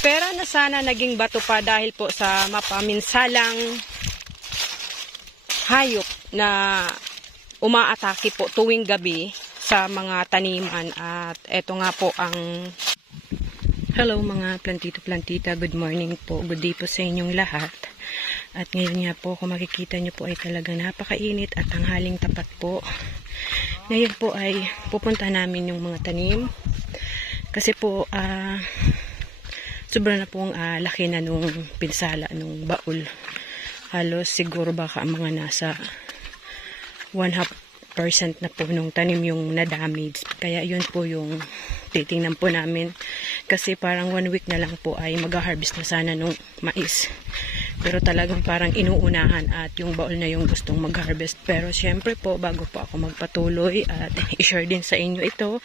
Pero na sana naging bato pa dahil po sa mapaminsalang hayop na umaatake po tuwing gabi sa mga taniman at eto nga po ang Hello mga plantito-plantita, good morning po, good day po sa inyong lahat. At ngayon nga po, kung makikita nyo po ay talagang napakainit at ang haling tapat po. Ngayon po ay pupunta namin yung mga tanim. Kasi po, ah, sobra na pong ah, laki na nung pinsala, nung baul. Halos siguro baka mga nasa 1 half percent na po nung tanim yung na-damage. Kaya yun po yung titingnan po namin. Kasi parang one week na lang po ay mag-harvest na sana nung mais. Pero talagang parang inuunahan at yung baul na yung gustong mag-harvest. Pero syempre po, bago po ako magpatuloy at i-share din sa inyo ito,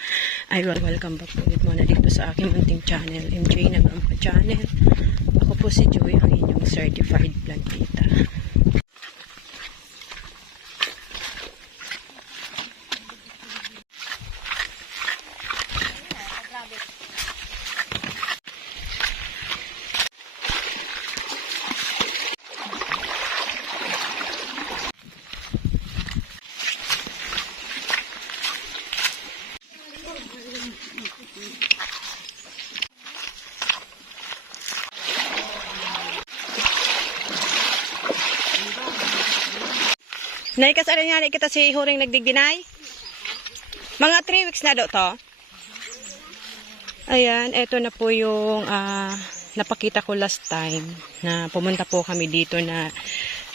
ay wel- welcome back ulit muna dito sa aking munting channel, MJ na Grandpa Channel. Ako po si Joy, ang inyong certified plantita. Nay, kasara nga kita si Huring nagdigdinay? Mga 3 weeks na do to. Ayan, eto na po yung ah, napakita ko last time na pumunta po kami dito na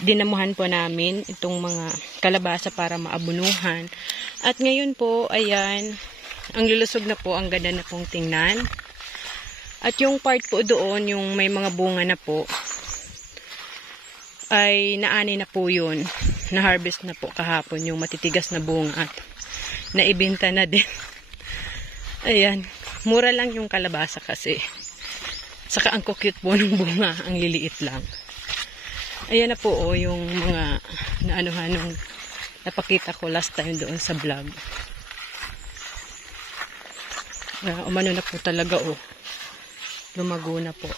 dinamuhan po namin itong mga kalabasa para maabunuhan. At ngayon po, ayan, ang lulusog na po, ang ganda na pong tingnan. At yung part po doon, yung may mga bunga na po, ay naani na po yun. Na-harvest na po kahapon yung matitigas na bunga at naibenta na din. Ayan. Mura lang yung kalabasa kasi. Saka ang cute po ng bunga. Ang liliit lang. Ayan na po oh, yung mga naanuhan nung napakita ko last time doon sa vlog. Uh, umano na po talaga oh. Lumago na po.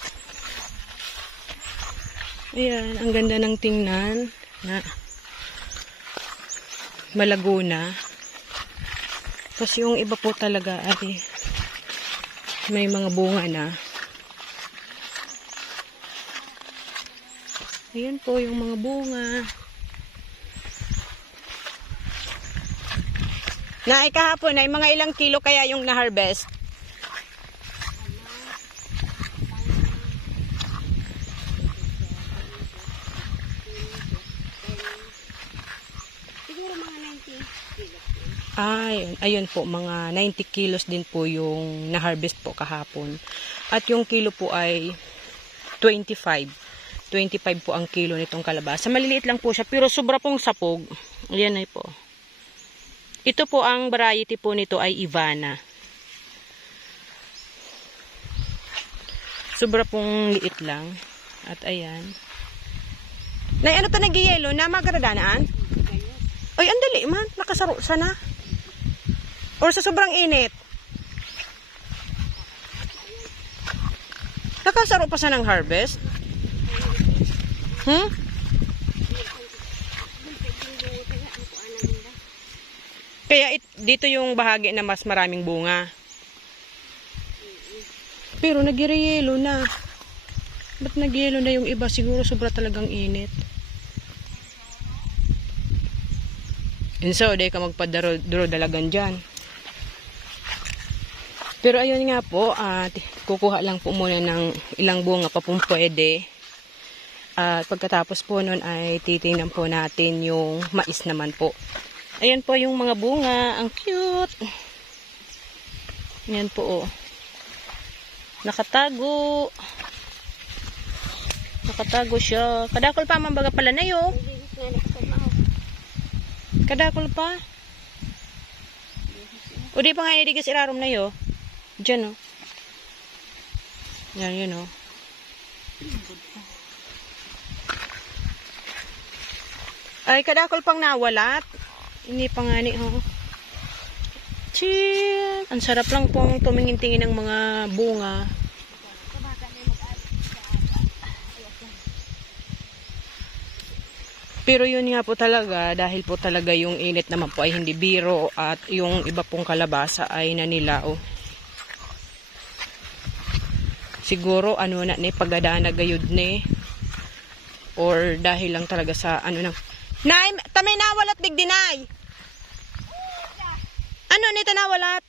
Ayan, ang ganda ng tingnan na malago na. Tapos yung iba po talaga ay may mga bunga na. Ayan po yung mga bunga. Na kahapon ay mga ilang kilo kaya yung na-harvest? Siguro mga 90 kilos. Ay, ayun po, mga 90 kilos din po yung na-harvest po kahapon. At yung kilo po ay 25. 25 po ang kilo nitong kalabasa. Maliliit lang po siya, pero sobra pong sapog. Ayan ay po. Ito po ang variety po nito ay Ivana. Sobra pong liit lang. At ayan. Nay, ano to nag-yelo na magaradaan? Ay, ang dali man. Nakasaro sana. Or sa sobrang init. Nakasaro pa sa ng harvest? Hmm? Kaya it, dito yung bahagi na mas maraming bunga. Pero nagireyelo na. Ba't nagyelo na yung iba? Siguro sobra talagang init. And so, di ka magpadaro dalagan dyan. Pero ayun nga po, at kukuha lang po muna ng ilang bunga pa pong pwede. At pagkatapos po nun ay titingnan po natin yung mais naman po. Ayan po yung mga bunga. Ang cute. Ayan po oh. Nakatago. Nakatago siya. Kadakol pa man baga pala na. Hindi ako. Kadakol pa. O di pa nga inidigas irarom na yo. Diyan, oh. Yan, yun, oh. Ay, kadakol pang nawalat. Hindi pa nga ni, oh. Chill. Ang sarap lang pong tumingin-tingin ng mga bunga. Pero yun nga po talaga, dahil po talaga yung init naman po ay hindi biro at yung iba pong kalabasa ay nanilao. Oh. Siguro ano na ni pagadana gayud ni or dahil lang talaga sa ano nang Nay, tamay nawalat digdinay. Ano ni tanawalat?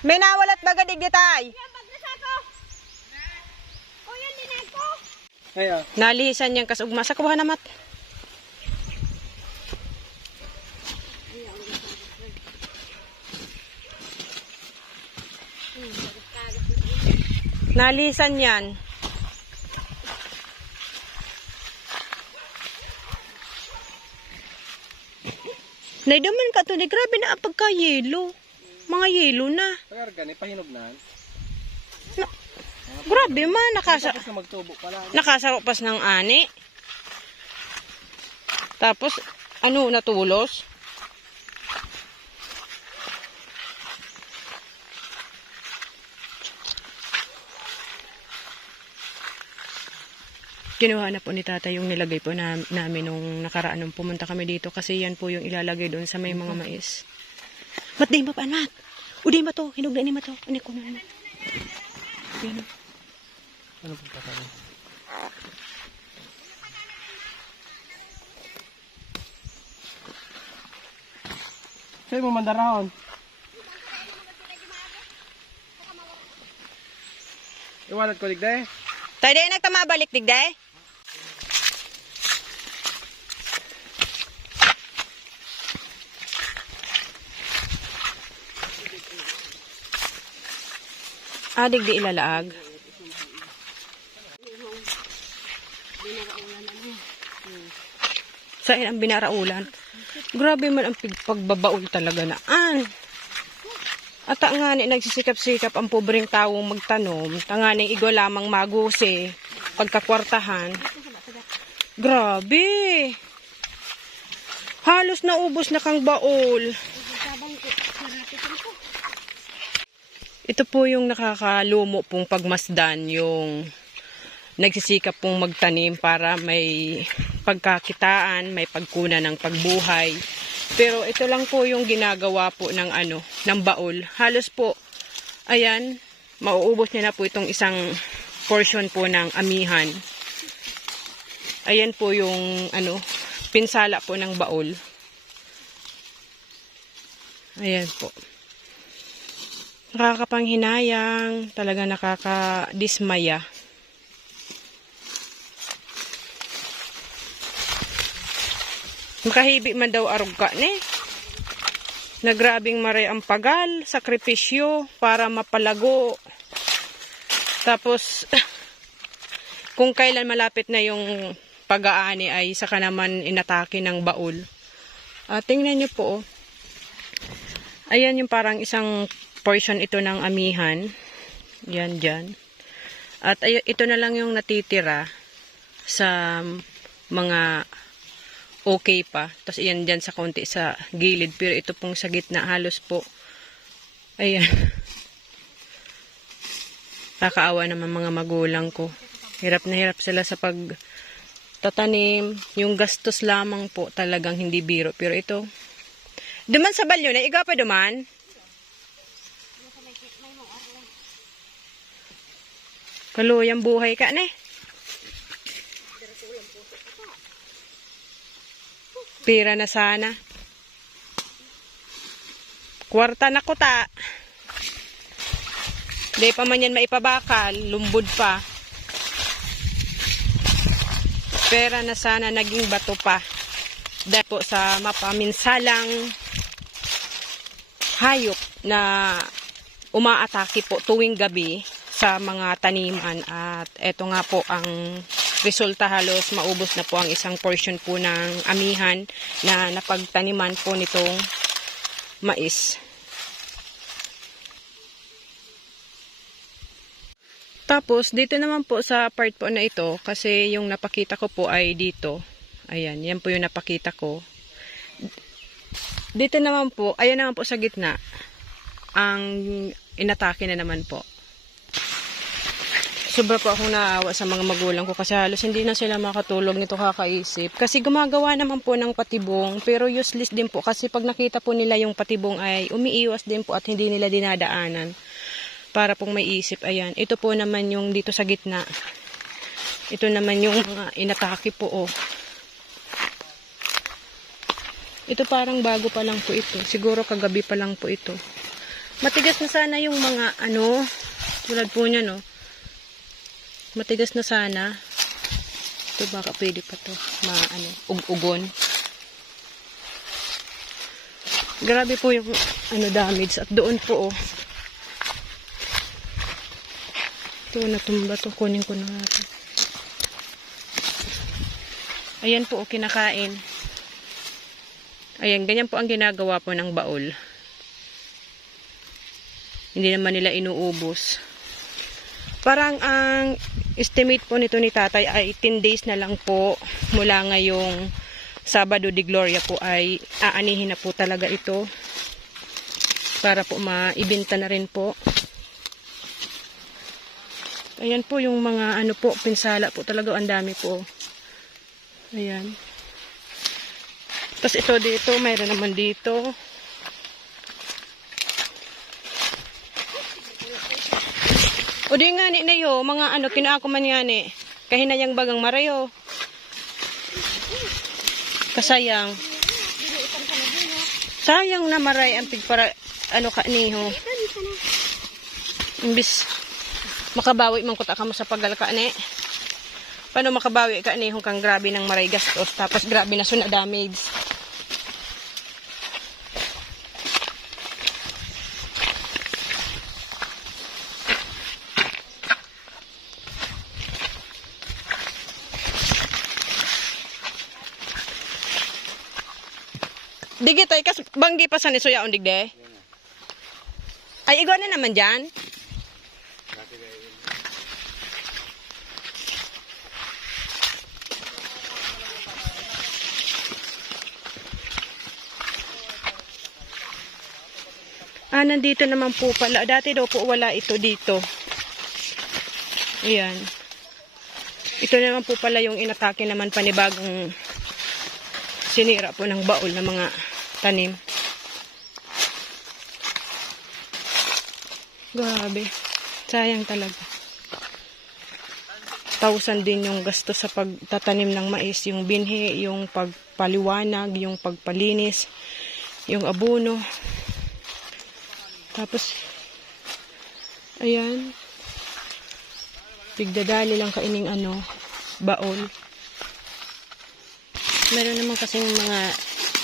May nawalat baga digditay. Nalisan niyang kasugma sa kuha namat. Nalisan yan. Naidaman ka to, ni grabe na ang pagka-yelo. Mga yelo na. tagarga ni pahinog na. Grabe man, nakasa... Na pala. Nakasaropas ng ani. Tapos, ano, natulos? Kinuha na po ni tata yung nilagay po na, namin nung nakaraan nung pumunta kami dito kasi yan po yung ilalagay doon sa may mga mais. Mat di ba anak? Uday ba to? Hinog na ni ma to? Ano ko na naman? Yan o. Ano po pa kami? Sa'yo mo mandarahon. Iwalat ko digday. Tayo din nagtamabalik digday. Ah, digdi ilalaag. Saan ang binaraulan? Grabe man ang pagbabaol talaga na. An? At nga nagsisikap-sikap ang pobreng taong magtanom, tangani igwa lamang maguse, pagkakwartahan. Grabe! Halos naubos na kang baol. Ito po yung nakakalumo pong pagmasdan, yung nagsisikap pong magtanim para may pagkakitaan, may pagkunan ng pagbuhay. Pero ito lang po yung ginagawa po ng ano, ng baol. Halos po, ayan, mauubos niya na po itong isang portion po ng amihan. Ayan po yung ano, pinsala po ng baol. Ayan po. Nakakapanghinayang, talaga nakakadismaya. Makahibi man daw arog ka ni. Nagrabing maray ang pagal, sakripisyo para mapalago. Tapos, kung kailan malapit na yung pag-aani ay saka naman inatake ng baul. Ah, tingnan niyo po. oh. Ayan yung parang isang portion ito ng amihan. Yan, dyan. At ay, ito na lang yung natitira sa mga okay pa. Tapos iyan dyan sa konti sa gilid. Pero ito pong sa gitna halos po. Ayan. Kakaawa naman mga magulang ko. Hirap na hirap sila sa pag tatanim. Yung gastos lamang po talagang hindi biro. Pero ito, duman sa balyo na, iga pa duman. Kaluyang buhay ka na eh. Pira na sana. Kwarta na kuta. Di pa man yan maipabakal. Lumbod pa. Pera na sana naging bato pa. Dahil po sa mapaminsalang hayop na umaatake po tuwing gabi sa mga taniman at eto nga po ang resulta halos maubos na po ang isang portion po ng amihan na napagtaniman po nitong mais. Tapos, dito naman po sa part po na ito, kasi yung napakita ko po ay dito. Ayan, yan po yung napakita ko. Dito naman po, ayan naman po sa gitna, ang inatake na naman po. Sobra po akong naawa sa mga magulang ko kasi halos hindi na sila makatulog nito kakaisip. Kasi gumagawa naman po ng patibong pero useless din po kasi pag nakita po nila yung patibong ay umiiwas din po at hindi nila dinadaanan para pong may isip. Ayan, ito po naman yung dito sa gitna. Ito naman yung mga inatake po oh. Ito parang bago pa lang po ito. Siguro kagabi pa lang po ito. Matigas na sana yung mga ano, tulad po niya no. Matigas na sana. Ito baka pwede pa to. Ma ano, ug-ugon. Grabe po yung ano damage at doon po oh. Ito natumba to. Kunin ko na to. Ayan po, oh, kinakain. Ayan, ganyan po ang ginagawa po ng baul. Hindi naman nila inuubos. Parang ang estimate po nito ni tatay ay 10 days na lang po mula ngayong Sabado de Gloria po ay aanihin na po talaga ito para po maibenta na rin po. Ayan po yung mga ano po, pinsala po talaga ang dami po. Ayan. Tapos ito dito, mayroon naman dito. O di nga ni na yo, mga ano, kinaako man nga ni. Kahinayang bagang marayo. Kasayang. Sayang na maray ang pig para ano ka niho. Imbis makabawi man kuta ka sa pagalka ni. Paano makabawi ka nihong kang grabe ng maray gastos tapos grabe na suna damage. Banggi pa sa ni suya undig de. Ay igwa na naman diyan. Ah, nandito naman po pala. Dati daw po wala ito dito. Ayan. Ito naman po pala yung inatake naman panibagong sinira po ng baul ng mga tanim. Grabe. Sayang talaga. Thousand din yung gasto sa pagtatanim ng mais. Yung binhi, yung pagpaliwanag, yung pagpalinis, yung abono. Tapos, ayan. Tigdadali lang kaining ano, baol. Meron naman kasing mga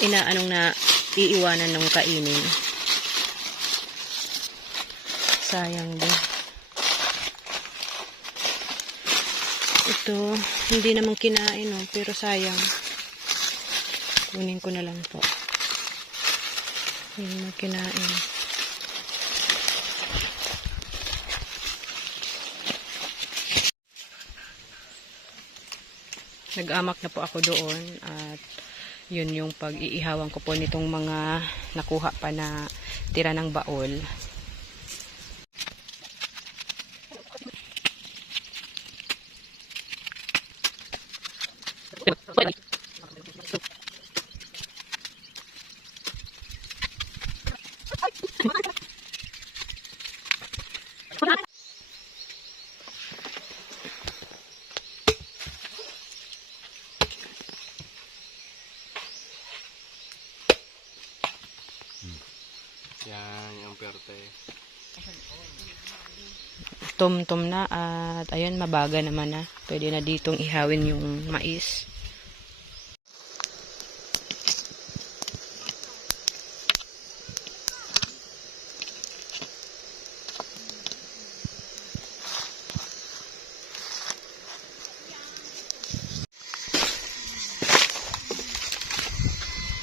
inaanong na iiwanan ng kainin. Sayang din. Ito, hindi naman kinain, oh, pero sayang. Kunin ko na lang po. Hindi naman kinain. nag-amak na po ako doon at yun yung pag-iihawan ko po nitong mga nakuha pa na tira ng baol. Yan, yung perte. Tum-tum na at ayun mabaga naman na. Pwede na ditong ihawin yung mais.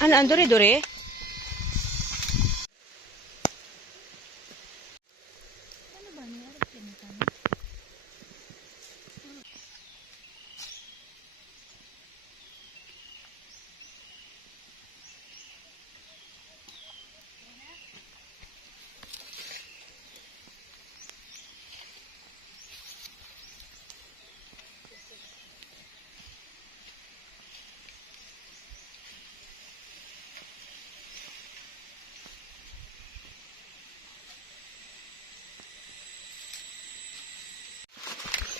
Ano, andore,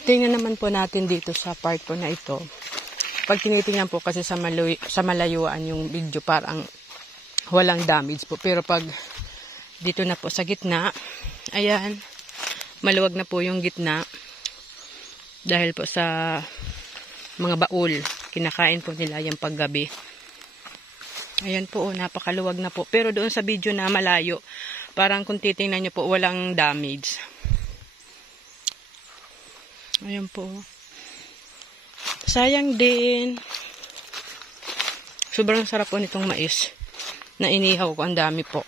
tingnan naman po natin dito sa part po na ito. Pag tinitingnan po kasi sa, malayo, sa malayuan yung video parang walang damage po. Pero pag dito na po sa gitna, ayan, maluwag na po yung gitna. Dahil po sa mga baul, kinakain po nila yung paggabi. Ayan po, oh, napakaluwag na po. Pero doon sa video na malayo, parang kung titingnan nyo po, walang damage. Ayan po. Sayang din. Sobrang sarap po nitong mais na inihaw ko. Ang dami po.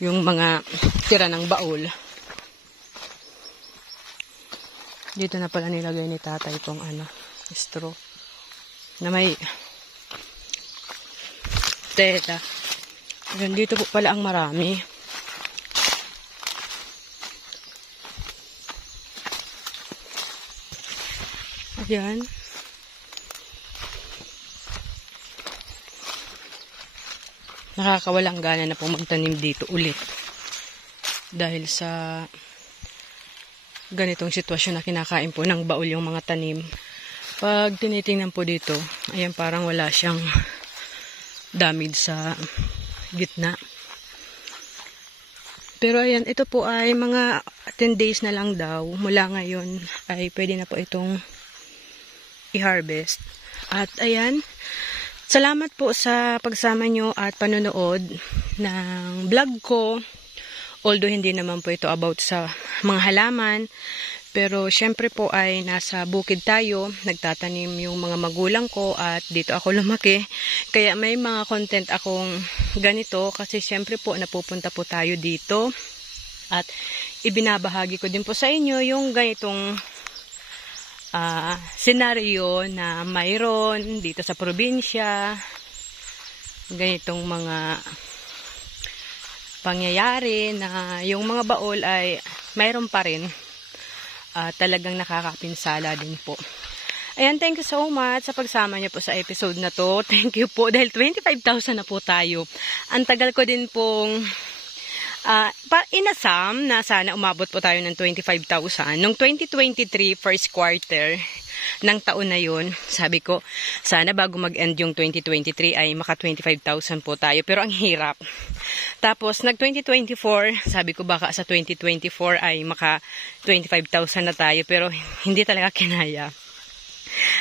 Yung mga tira ng baul. Dito na pala nilagay ni tata itong ano, straw. Na may tela. Ayan, dito po pala ang marami. Ayan. Nakakawalang gana na po magtanim dito ulit. Dahil sa ganitong sitwasyon na kinakain po ng baul yung mga tanim. Pag tinitingnan po dito, ayan parang wala siyang damage sa gitna. Pero ayan, ito po ay mga 10 days na lang daw. Mula ngayon ay pwede na po itong i-harvest. At ayan, salamat po sa pagsama nyo at panonood ng vlog ko. Although hindi naman po ito about sa mga halaman. Pero syempre po ay nasa bukid tayo, nagtatanim yung mga magulang ko at dito ako lumaki. Kaya may mga content akong ganito kasi syempre po napupunta po tayo dito. At ibinabahagi ko din po sa inyo yung ganitong ah senaryo na mayroon dito sa probinsya. Ganitong mga pangyayari na yung mga baol ay mayroon pa rin ah, talagang nakakapinsala din po. Ayan, thank you so much sa pagsama niyo po sa episode na to. Thank you po dahil 25,000 na po tayo. Ang tagal ko din pong ah, pa inasam na sana umabot po tayo ng 25,000. Nung 2023 first quarter ng taon na yun, sabi ko, sana bago mag-end yung 2023 ay maka 25,000 po tayo. Pero ang hirap. Tapos, nag 2024, sabi ko baka sa 2024 ay maka 25,000 na tayo. Pero hindi talaga kinaya.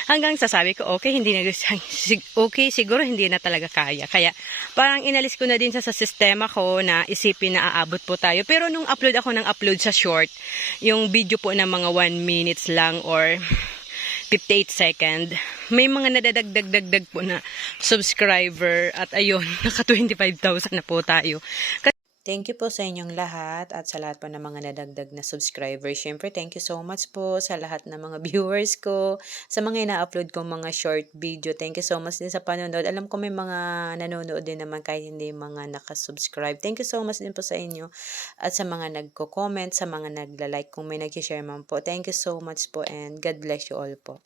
Hanggang sasabi ko, okay, hindi na, okay, siguro hindi na talaga kaya. Kaya, parang inalis ko na din sa, sa sistema ko na isipin na aabot po tayo. Pero nung upload ako ng upload sa short, yung video po na mga 1 minutes lang or 58 second, may mga nadadagdag-dagdag po na subscriber at ayun, naka 25,000 na po tayo. Thank you po sa inyong lahat at sa lahat po ng mga nadagdag na subscribers. Siyempre, thank you so much po sa lahat ng mga viewers ko, sa mga ina-upload kong mga short video. Thank you so much din sa panonood. Alam ko may mga nanonood din naman kahit hindi mga nakasubscribe. Thank you so much din po sa inyo at sa mga nagko-comment, sa mga nagla-like kung may nag-share man po. Thank you so much po and God bless you all po.